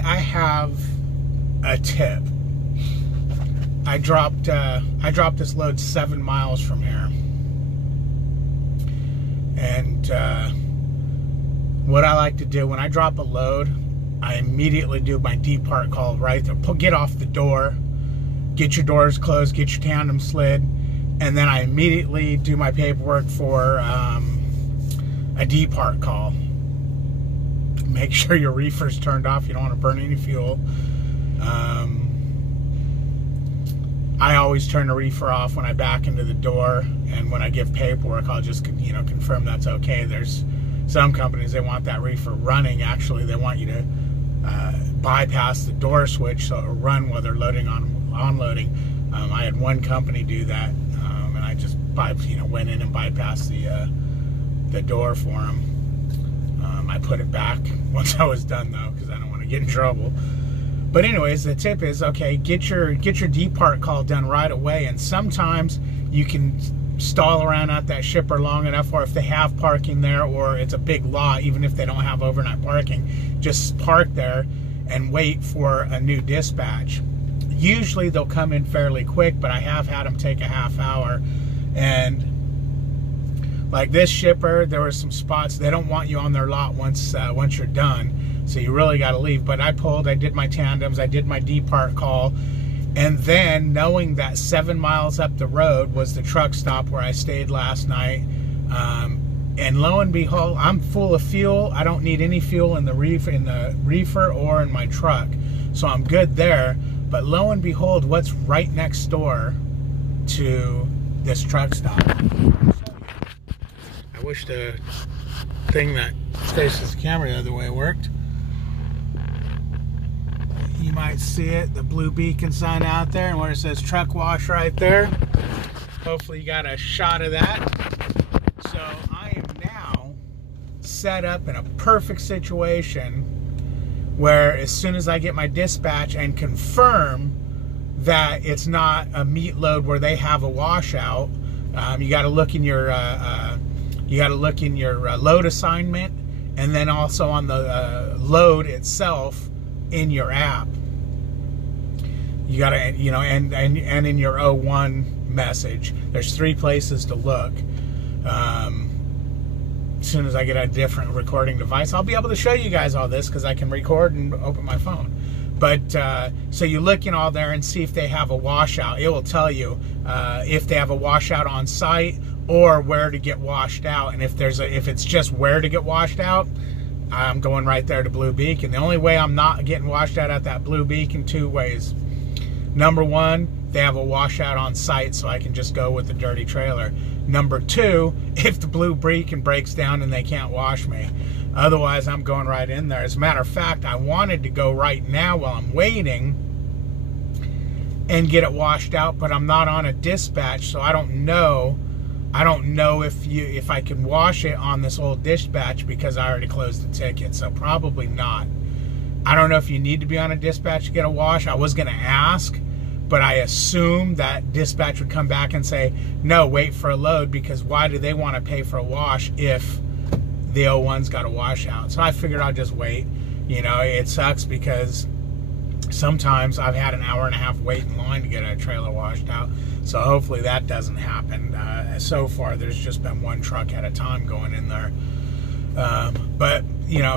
I have a tip. I dropped this load 7 miles from here, and what I like to do when I drop a load, I immediately do my depart call right there. Get off the door, get your doors closed, get your tandem slid, and then I immediately do my paperwork for a depart call. Make sure your reefer's turned off. You don't want to burn any fuel. I always turn the reefer off when I back into the door, and when I give paperwork, I'll just confirm that's okay. There's some companies, they want that reefer running. Actually, they want you to bypass the door switch so it'll run while they're loading unloading. I had one company do that, and I just went in and bypassed the door for them. I put it back once I was done though, because I don't want to get in trouble. But anyways, the tip is, okay, get your depart call done right away. And sometimes you can stall around at that shipper long enough, or if they have parking there, or it's a big lot, even if they don't have overnight parking, just park there and wait for a new dispatch. Usually they'll come in fairly quick, but I have had them take a half hour. And like this shipper, there were some spots they don't want you on their lot once you're done, so you really got to leave. But I did my tandems, I did my depart call, and then knowing that 7 miles up the road was the truck stop where I stayed last night, and lo and behold, I'm full of fuel. I don't need any fuel in the reefer or in my truck, so I'm good there. But lo and behold, what's right next door to this truck stop? I wish the thing that faces the camera the other way worked. You might see it, the blue beacon sign out there, and where it says truck wash right there. Hopefully you got a shot of that. So I am now set up in a perfect situation where as soon as I get my dispatch and confirm that it's not a meat load where they have a washout, you got to look in your load assignment, and then also on the load itself in your app. You got to, and in your O1 message. There's 3 places to look. As soon as I get a different recording device, I'll be able to show you guys all this, because I can record and open my phone. But so you look in all there and see if they have a washout. It will tell you if they have a washout on site or where to get washed out. And if it's just where to get washed out, I'm going right there to Blue Beacon. The only way I'm not getting washed out at that Blue Beacon, 2 ways. Number 1, they have a washout on site, so I can just go with the dirty trailer. Number 2, if the Blue Beacon breaks down and they can't wash me. Otherwise, I'm going right in there. As a matter of fact, I wanted to go right now while I'm waiting and get it washed out, but I'm not on a dispatch, so I don't know. I don't know if I can wash it on this old dispatch, because I already closed the ticket, so probably not. I don't know if you need to be on a dispatch to get a wash. I was going to ask, but I assumed that dispatch would come back and say, no, wait for a load, because why do they want to pay for a wash if the O1's got a washout? So I figured I'll just wait. It sucks because sometimes I've had an hour and a half wait in line to get a trailer washed out. So hopefully that doesn't happen. So far, there's just been 1 truck at a time going in there. But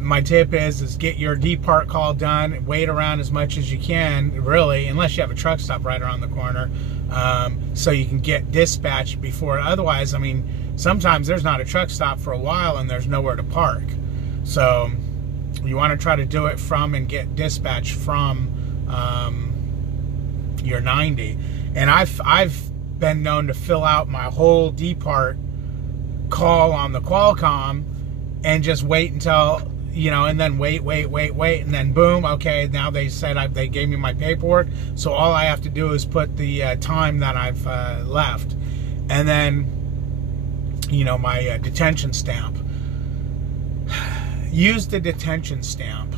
my tip is get your depart call done. Wait around as much as you can, really, unless you have a truck stop right around the corner, so you can get dispatched before. Otherwise, I mean, sometimes there's not a truck stop for a while and there's nowhere to park. So you want to try to do it from and get dispatched from your 90. And I've been known to fill out my whole depart call on the Qualcomm and just wait until, and then wait, and then boom, okay, now they said they gave me my paperwork, so all I have to do is put the time that I've left, and then, my detention stamp. Use the detention stamp.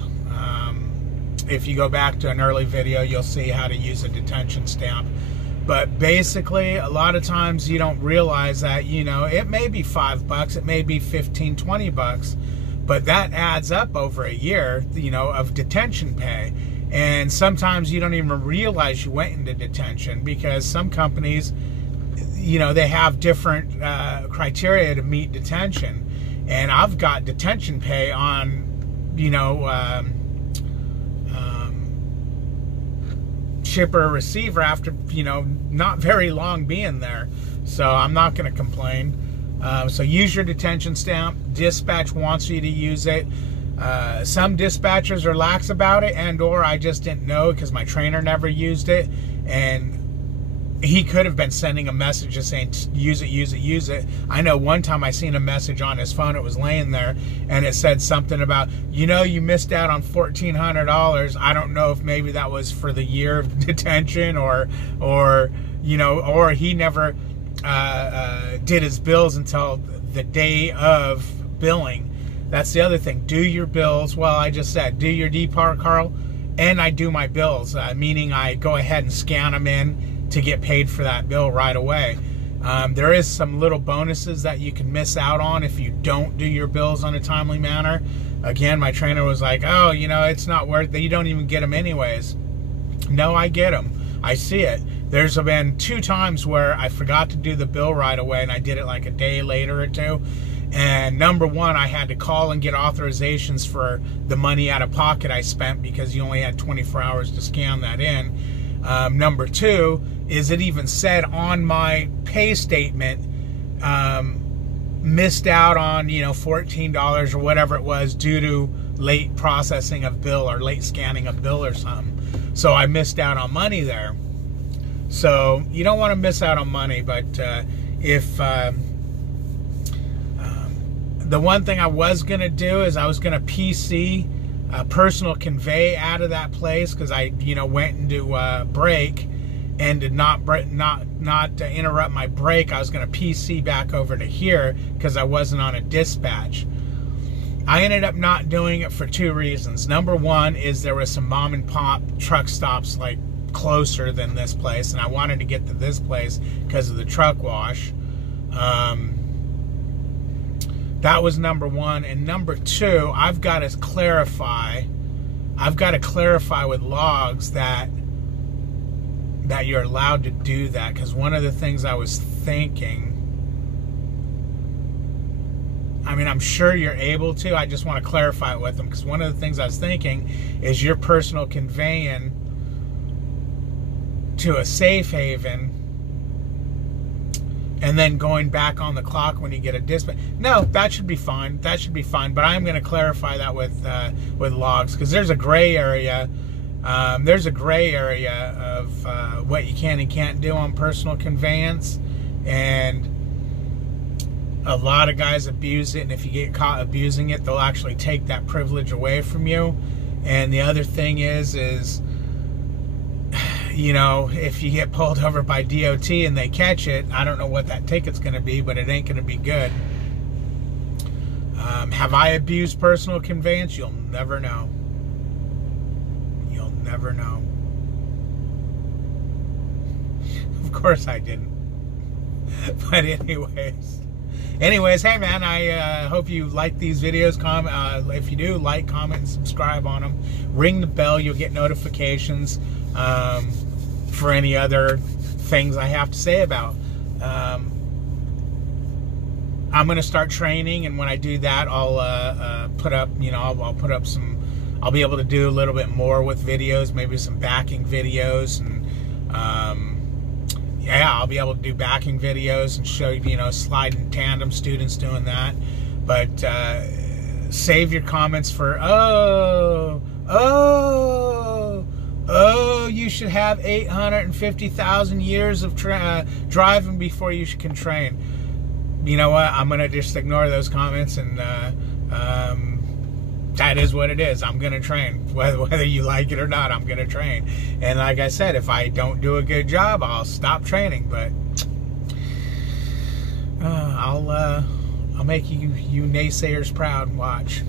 If you go back to an early video, you'll see how to use a detention stamp. But basically, a lot of times you don't realize that, it may be $5, it may be 15, 20 bucks, But that adds up over a year, you know, of detention pay. And sometimes you don't even realize you went into detention, because some companies, you know, they have different criteria to meet detention. And I've got detention pay on, you know, shipper or receiver after, you know, not very long being there. So I'm not going to complain. So use your detention stamp. Dispatch wants you to use it. Some dispatchers are lax about it, and or I just didn't know because my trainer never used it, and he could have been sending a message just saying use it, use it, use it. I know one time I seen a message on his phone, it was laying there, and it said something about, you know, you missed out on $1,400. I don't know if maybe that was for the year of detention, or you know, or he never did his bills until the day of billing. That's the other thing. Do your bills. Well, I just said, do your depart, Carl, and I do my bills, meaning I go ahead and scan them in to get paid for that bill right away. There is some little bonuses that you can miss out on if you don't do your bills on a timely manner. Again, my trainer was like, oh, you know, it's not worth it. You don't even get them anyways. No, I get them. I see it. There's been 2 times where I forgot to do the bill right away, and I did it like a day later or 2. And number 1, I had to call and get authorizations for the money out of pocket I spent, because you only had 24 hours to scan that in. Number 2 is it even said on my pay statement, missed out on, you know, $14 or whatever it was due to late processing of bill or late scanning of bill or something. So I missed out on money there. So you don't want to miss out on money, but if the one thing I was going to do is I was going to PC personal convey out of that place, because I, you know, went into break and did not interrupt my break. I was going to PC back over to here because I wasn't on a dispatch. I ended up not doing it for 2 reasons. Number 1 is there was some mom and pop truck stops like closer than this place, and I wanted to get to this place because of the truck wash. That was number 1. And number 2, I've got to clarify with logs that you're allowed to do that, because one of the things I was thinking, I mean, I'm sure you're able to, I just want to clarify it with them, because one of the things I was thinking is your personal conveying to a safe haven and then going back on the clock when you get a dispatch. No, that should be fine. That should be fine. But I'm going to clarify that with logs, because there's a gray area. There's a gray area of what you can and can't do on personal conveyance, and a lot of guys abuse it. And if you get caught abusing it, they'll actually take that privilege away from you. And the other thing is you know, if you get pulled over by DOT and they catch it, I don't know what that ticket's going to be, but it ain't going to be good. Have I abused personal conveyance? You'll never know. You'll never know. Of course I didn't. But anyways, hey man, I hope you like these videos. If you do, like, comment, and subscribe on them. Ring the bell, you'll get notifications for any other things I have to say about. I'm going to start training, and when I do that, I'll put up, you know, I'll put up some, I'll be able to do a little bit more with videos, maybe some backing videos, and yeah, I'll be able to do backing videos and show, you know, slide and tandem students doing that. But save your comments for, oh, you should have 850,000 years of driving before you can train. You know what? I'm going to just ignore those comments, and that is what it is. I'm going to train. Whether you like it or not, I'm going to train. And like I said, if I don't do a good job, I'll stop training. But I'll make you naysayers proud. Watch.